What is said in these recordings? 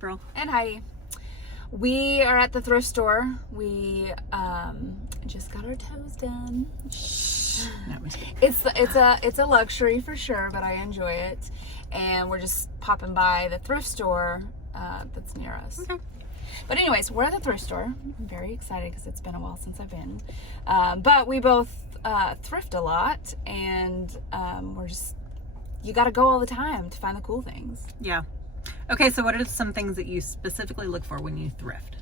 April. And Heidi. We are at the thrift store. We just got our toes done. No, I'm just kidding. It's a luxury for sure, but I enjoy it. And we're just popping by the thrift store that's near us. Okay. But anyways, we're at the thrift store. I'm very excited because it's been a while since I've been. But we both thrift a lot, and you got to go all the time to find the cool things. Yeah. Okay, so what are some things that you specifically look for when you thrift?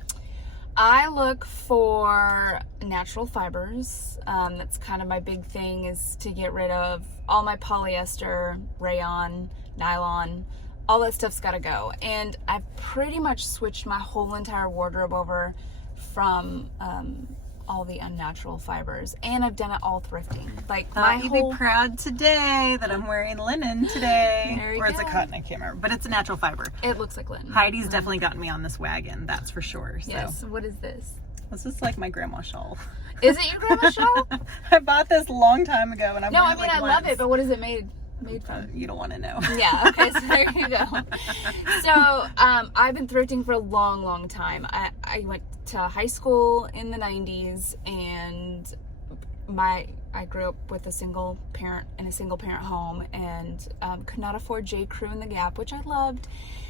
I look for natural fibers. That's kind of my big thing, is to get rid of all my polyester, rayon, nylon. All that stuff's got to go. And I've pretty much switched my whole entire wardrobe over from all the unnatural fibers. And I've done it all thrifting. Like You'd be proud today that I'm wearing linen today. Or it's a cotton, I can't remember. But it's a natural fiber. It looks like linen. Heidi's definitely gotten me on this wagon, that's for sure. So. Yes. What is this? This is like my grandma's shawl. Is it your grandma's shawl? I bought this a long time ago, and I love it, but what is it made from? You don't want to know. Yeah, okay, so there you go. So, I've been thrifting for a long, long time. I went to high school in the 90s, and I grew up with a single parent in a single parent home, and could not afford J. Crew in the Gap, which I loved.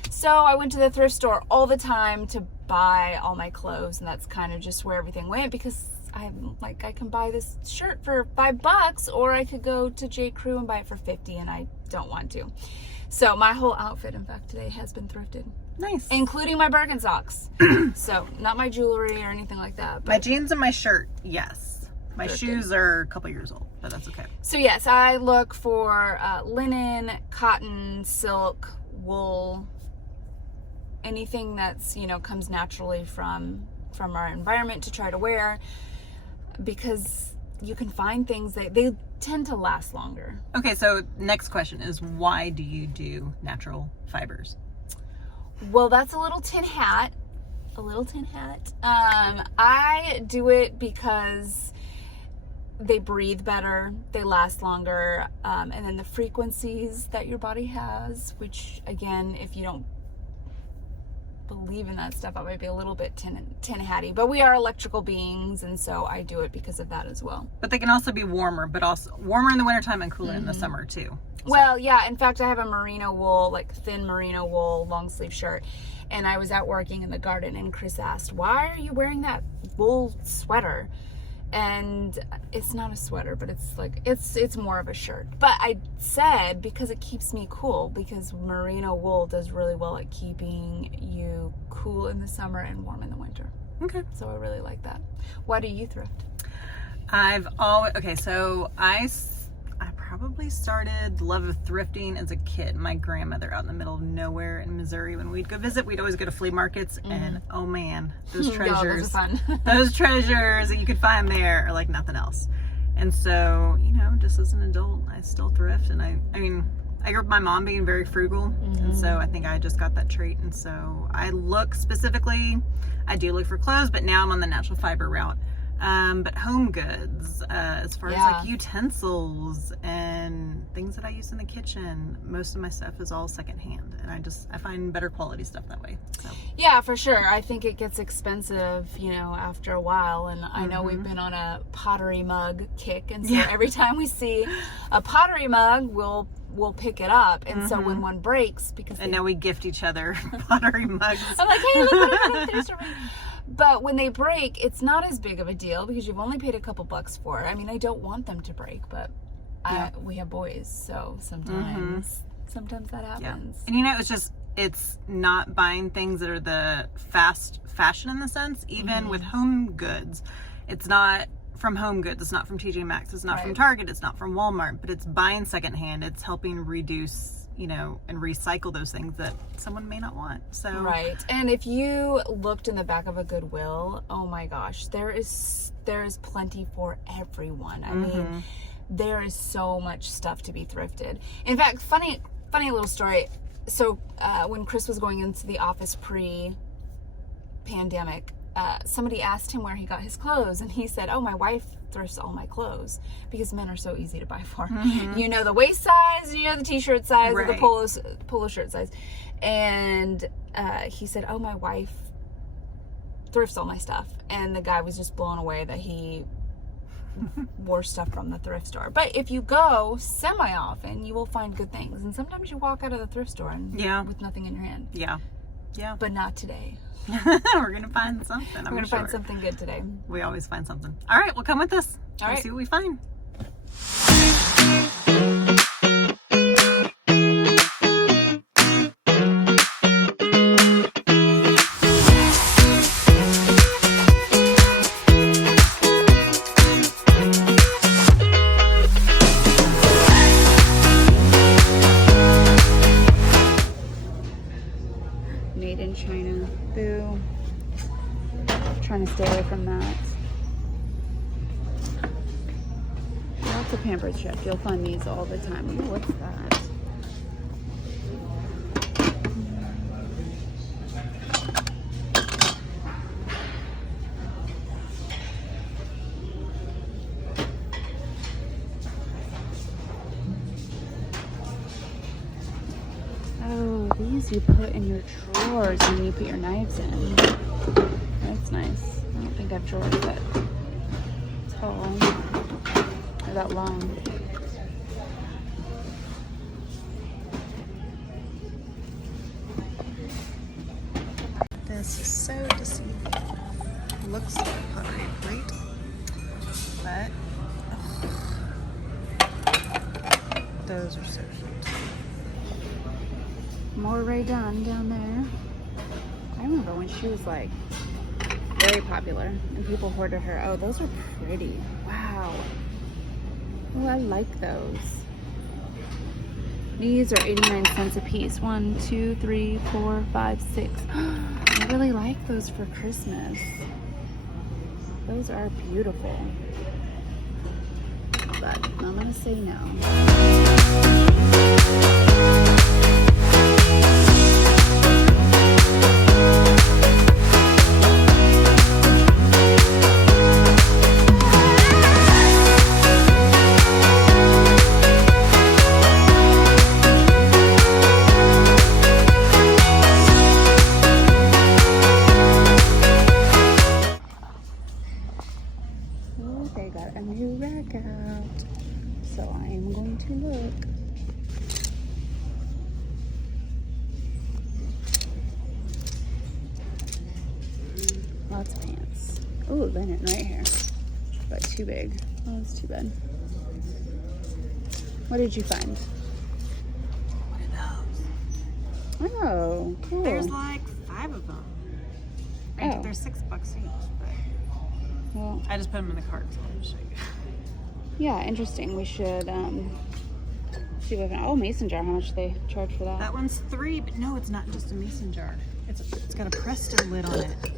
So I went to the thrift store all the time to buy all my clothes, and that's kind of just where everything went, because I'm like, I can buy this shirt for $5, or I could go to J. Crew and buy it for $50, and I don't want to. So my whole outfit, in fact, today has been thrifted. Nice. Including my Birkenstocks. So not my jewelry or anything like that. But my jeans and my shirt, yes. My shoes are a couple years old, but that's okay. So yes, I look for linen, cotton, silk, wool, anything that's, comes naturally from our environment to try to wear, because you can find things that they tend to last longer. Okay, so next question is, why do you do natural fibers? Well, that's a little tin hat. I do it because they breathe better, they last longer, and then the frequencies that your body has, which again, if you don't believe in that stuff, I might be a little bit tin hatty, but we are electrical beings, and so I do it because of that as well. But they can also be warmer, but also warmer in the wintertime and cooler in the summer too. So. Well, yeah, in fact, I have a merino wool, like thin merino wool long sleeve shirt, and I was out working in the garden, and Chris asked, "Why are you wearing that wool sweater?" And it's not a sweater, but it's like, it's more of a shirt. But I said, because it keeps me cool, because merino wool does really well at keeping you cool in the summer and warm in the winter. Okay. So I really like that. Why do you thrift? So I probably started love of thrifting as a kid. My grandmother out in the middle of nowhere in Missouri, when we'd go visit, we'd always go to flea markets, and oh man, those treasures, those are fun. those treasures that you could find there are like nothing else. And so, just as an adult, I still thrift, and I grew up with my mom being very frugal, and so I think I just got that trait. And so I do look for clothes, but now I'm on the natural fiber route. But home goods, as far as like utensils and things that I use in the kitchen, most of my stuff is all secondhand, and I find better quality stuff that way. So. Yeah, for sure. I think it gets expensive, after a while, and I know we've been on a pottery mug kick, and so every time we see a pottery mug, we'll pick it up, and so when one breaks, now we gift each other pottery mugs. I'm like, hey, look what I did. But when they break, it's not as big of a deal because you've only paid a couple bucks for it. I don't want them to break, but we have boys, so sometimes that happens. Yeah. And it's not buying things that are the fast fashion in the sense, even with home goods. It's not from Home Goods, it's not from TJ Maxx, it's not from Target, it's not from Walmart, but it's buying secondhand. It's helping reduce and recycle those things that someone may not want. So right. And if you looked in the back of a Goodwill, oh my gosh, there is plenty for everyone. I mean, there is so much stuff to be thrifted. In fact, funny little story. So when Chris was going into the office pre-pandemic, somebody asked him where he got his clothes, and he said, "Oh, my wife thrifts all my clothes because men are so easy to buy for. Mm-hmm. You know the waist size, you know the t-shirt size, or the Right. polo shirt size. And he said, oh, my wife thrifts all my stuff. And the guy was just blown away that he wore stuff from the thrift store. But if you go semi-often, you will find good things. And sometimes you walk out of the thrift store and with nothing in your hand. Yeah. But not today. We're going to find something. We're going to find something good today. We always find something. All right, well, come with us. All right. See what we find. Made in China. Boo. Trying to stay away from that. Lots of Pampers Chef. You'll find these all the time. Ooh, what's that? Oh, these you put in your drawers and you put your knives in. That's nice. I don't think I have drawers that tall or that long. This is so deceiving. Looks like a pottery plate, but those are so cute. More Ray Dunn down there. I remember when she was like very popular and people hoarded her. Oh, those are pretty. Wow. Oh, I like those. These are 89 cents a piece. 1, 2, 3, 4, 5, 6. I really like those for Christmas. Those are beautiful. But I'm gonna say no. They got a new rack out, so I am going to look. Lots of pants. Oh, linen right here, but too big. Oh, that's too bad. What did you find? What are those? Oh, cool. There's like 5 of them. I think they're $6 each, but Well, I just put them in the cart, so I'll show you. yeah, interesting. We should see what. Oh, mason jar. How much they charge for that? That one's $3, but no, it's not just a mason jar. It's got a Presto lid on it.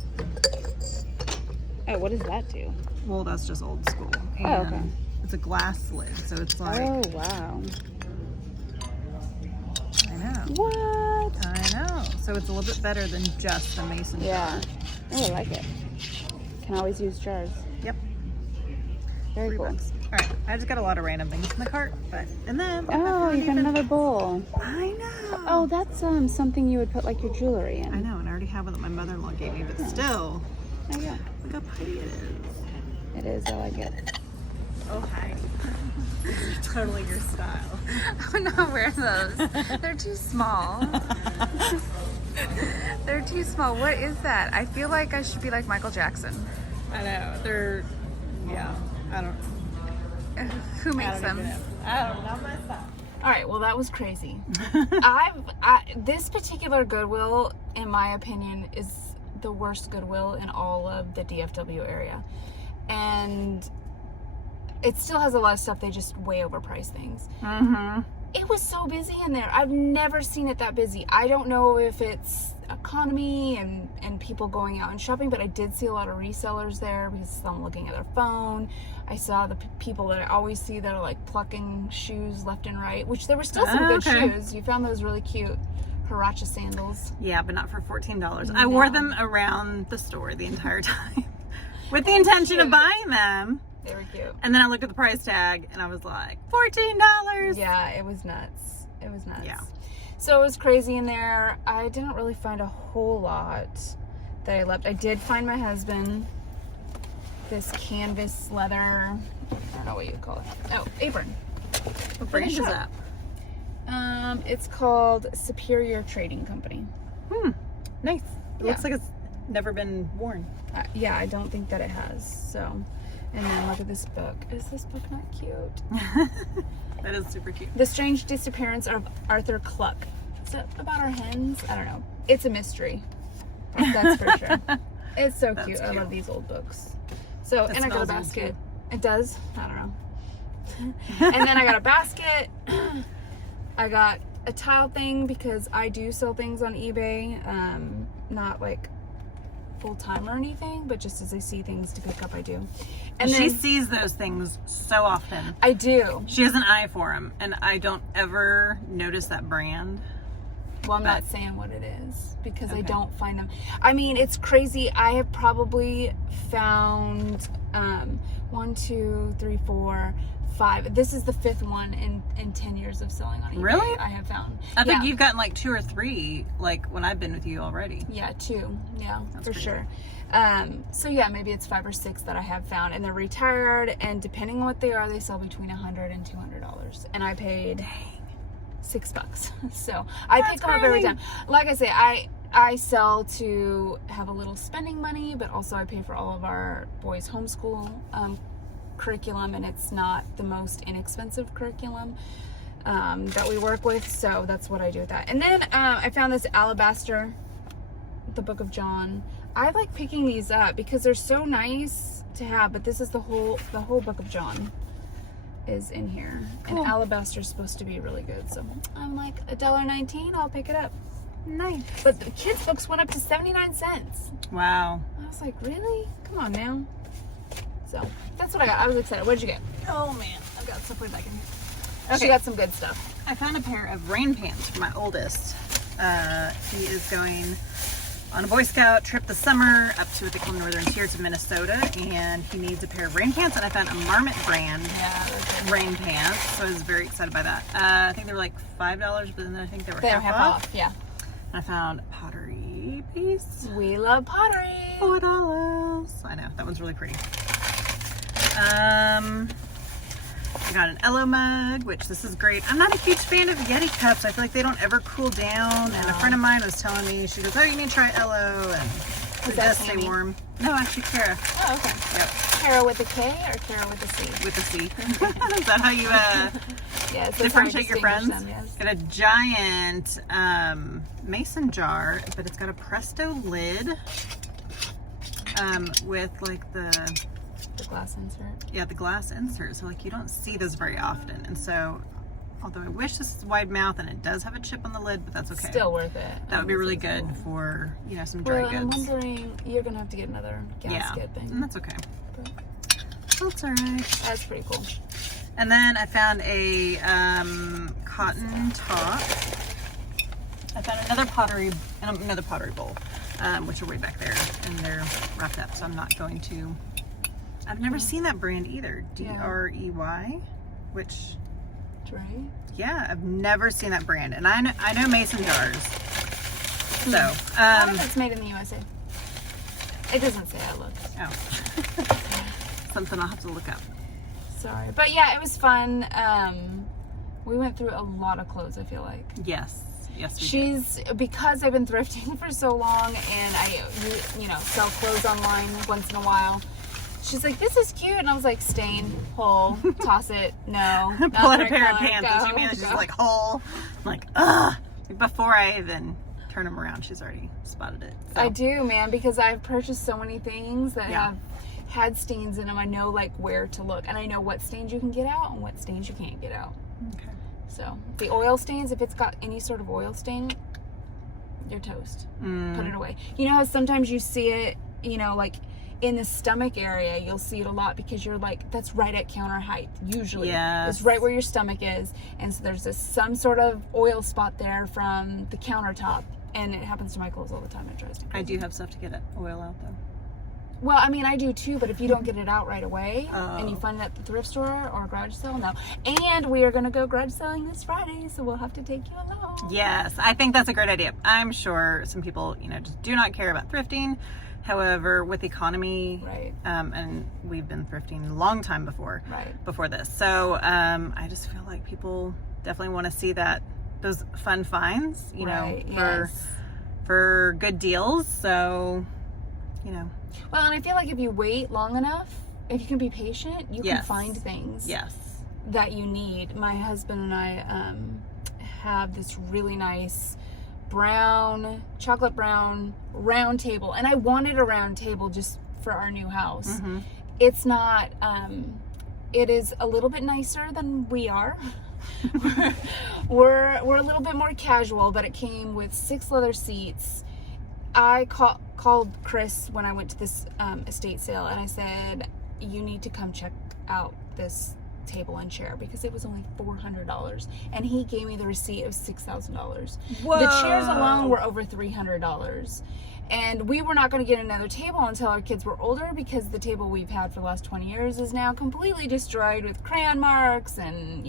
Oh, what does that do? Well, that's just old school. Oh, okay. And it's a glass lid, so it's like. Oh, wow. I know. What? I know. So it's a little bit better than just a mason jar. Yeah. Oh, I like it. Can always use jars. Yep. Very $3. cool. All right. I just got a lot of random things in the cart, and then. Oh, you got another bowl. I know. Oh, that's something you would put like your jewelry in. I know, and I already have one that my mother-in-law gave me, but still. Oh, yeah. Look how pretty it is. It is. I like it. Oh, Heidi. Totally your style. I would not wear those. They're too small. They're too small. What is that? I feel like I should be like Michael Jackson. I know. They're, yeah, I don't. Who makes them? I don't know myself. All right, well, that was crazy. This particular Goodwill, in my opinion, is the worst Goodwill in all of the DFW area. And it still has a lot of stuff. They just way overprice things. Mm-hmm. It was so busy in there. I've never seen it that busy. I don't know if it's economy and people going out and shopping, but I did see a lot of resellers there because some looking at their phone. I saw the people that I always see that are like plucking shoes left and right, which there were still some good shoes. You found those really cute Hiracha sandals. Yeah, but not for $14. No. I wore them around the store the entire time with the intention of buying them. They were cute. And then I looked at the price tag and I was like, $14. Yeah, it was nuts. It was nuts. Yeah. So it was crazy in there. I didn't really find a whole lot that I loved. I did find my husband this canvas leather, I don't know what you'd call it. Oh, apron. What brand is that? It's called Superior Trading Company. Nice. It Yeah. looks like it's never been worn. Yeah, I don't think that it has. So, and then look at this book. Is this book not cute? That is super cute. The Strange Disappearance of Arthur Cluck. Is it about our hens? I don't know. It's a mystery. That's for sure. It's so That's cute. I cute. love these old books. So, It and I got a smells old, basket. too. It does? I don't know. And then I got a basket. I got a tile thing because I do sell things on eBay. Not like full time or anything, but just as I see things to pick up, I do. And she then sees those things so often. I do. She has an eye for them, and I don't ever notice that brand. Well, I'm not But- saying what it is because I Okay. don't find them. I mean, it's crazy. I have probably found 1, 2, 3, 4, 5. This is the 5th one in 10 years of selling on eBay. Really? I have found. I think Yeah. you've gotten like 2 or 3, like when I've been with you already. Yeah, 2. Yeah, That's for pretty sure. So yeah, maybe it's 5 or 6 that I have found, and they're retired. And depending on what they are, they sell between $100 and $200. And I paid $6. So I That's pick them up every crazy. time. Like I say, I sell to have a little spending money, but also I pay for all of our boys' homeschool curriculum, and it's not the most inexpensive curriculum that we work with. So that's what I do with that. And then I found this alabaster, the Book of John. I like picking these up because they're so nice to have, but this is the whole Book of John is in here. Cool. And alabaster's supposed to be really good, so I'm like $1.19, I'll pick it up. Nice. But the kids books went up to 79 cents. Wow. I was like, really? Come on now. So that's what I got. I was excited. What did you get? Oh man, I've got stuff way back in here. She got some good stuff. I found a pair of rain pants for my oldest. He is going on a Boy Scout trip this summer up to what they call northern tiers of Minnesota, and he needs a pair of rain pants, and I found a Marmot brand Yeah, they're good. rain pants, so I was very excited by that. I think they were like $5, but then I think they were They're half off. yeah. I found a pottery piece. We love pottery. $4. I know, that one's really pretty. I got an Elo mug, which this is great. I'm not a huge fan of Yeti cups. I feel like they don't ever cool down. And a friend of mine was telling me, she goes, oh, you need to try Elo. And it that does stay Tammy? warm. No, actually, Kara. Oh, okay. Yep, Kara with a K or Kara with a C? with the C. Is that how you Yes. differentiate your friends? Them, yes. Got a giant mason jar, but it's got a Presto lid with like the glass insert. the glass insert. So like you don't see those very often. And so, although I wish this is wide mouth and it does have a chip on the lid, but that's okay. Still worth it. That would be really This is good cool. for, some dry Well, I'm goods. wondering, you're gonna have to get another gasket And thing. that's okay. But That's all right. that's pretty cool. And then I found a cotton top. I found another pottery bowl, which are way back there, and they're wrapped up, so I'm not going to. I've never seen that brand either. DREY, which, Right? yeah, I've never seen that brand, and I know mason jars. So, I wonder if it's made in the USA. It doesn't say. I looked. oh, something I'll have to look up. Sorry, but yeah, it was fun. We went through a lot of clothes. I feel like. Yes, we did. She's because I've been thrifting for so long, and I sell clothes online once in a while. She's like, "This is cute," and I was like, "Stain, hole, toss it, no." Pull out not a the pair right of color, pants, go, and she means she's go. like whole. I'm like, ugh. Before I even turn them around, she's already spotted it. So. I do, man, because I've purchased so many things that Yeah. have had stains in them. I know like where to look, and I know what stains you can get out and what stains you can't get out. Okay. So the oil stains, if it's got any sort of oil stain, you're toast. Put it away. You know how sometimes you see it, like in the stomach area, you'll see it a lot because you're like, that's right at counter height. Usually, Yes. it's right where your stomach is, and so there's some sort of oil spot there from the countertop, and it happens to my clothes all the time. It drives me I crazy. do have stuff to get oil out though. Well, I mean, I do too, but if you don't get it out right away and you Oh. find it at the thrift store or garage sale, no. And we are going to go garage selling this Friday, so we'll have to take you along. Yes, I think that's a great idea. I'm sure some people, just do not care about thrifting. However, with the economy, Right. And we've been thrifting a long time before this. So I just feel like people definitely want to see those fun finds, for good deals. So, Well, and I feel like if you wait long enough, if you can be patient, you can Yes. find things Yes. that you need. My husband and I have this really nice chocolate brown round table, and I wanted a round table just for our new house. Mm-hmm. It's not it is a little bit nicer than we are. we're a little bit more casual, but it came with 6 leather seats. I called Chris when I went to this estate sale, and I said, you need to come check out this table and chair, because it was only $400, and he gave me the receipt of $6,000. The chairs alone were over $300, and we were not going to get another table until our kids were older, because the table we've had for the last 20 years is now completely destroyed with crayon marks and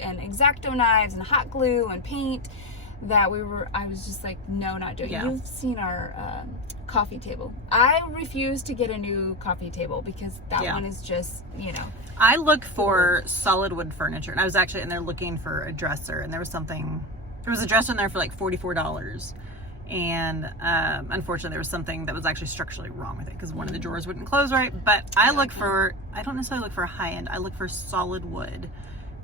and X-Acto knives and hot glue and paint. I was just like, no, not doing it. Yeah. You've seen our coffee table. I refuse to get a new coffee table because that one is just, I look for solid wood furniture, and I was actually in there looking for a dresser, and there was a dresser in there for like $44, and unfortunately there was something that was actually structurally wrong with it, because one of the drawers wouldn't close right. But I don't necessarily look for high end, I look for solid wood,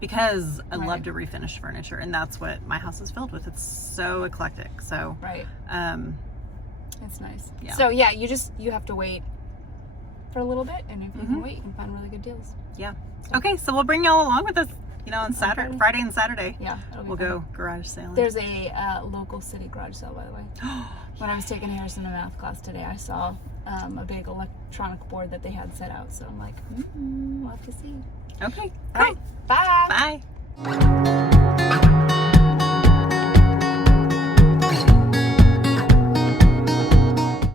because I love to refinish furniture, and that's what my house is filled with. It's so eclectic. So it's nice. Yeah. So yeah, you have to wait for a little bit, and if you can wait, you can find really good deals. Yeah. Okay, so we'll bring y'all along with us, on Friday and Saturday. Yeah, it'll be We'll fun. go garage sailing. There's a local city garage sale, by the way. When I was taking Harrison to math class today, I saw a big electronic board that they had set out. So I'm like, we'll have to see. Okay. All right. Bye. Bye.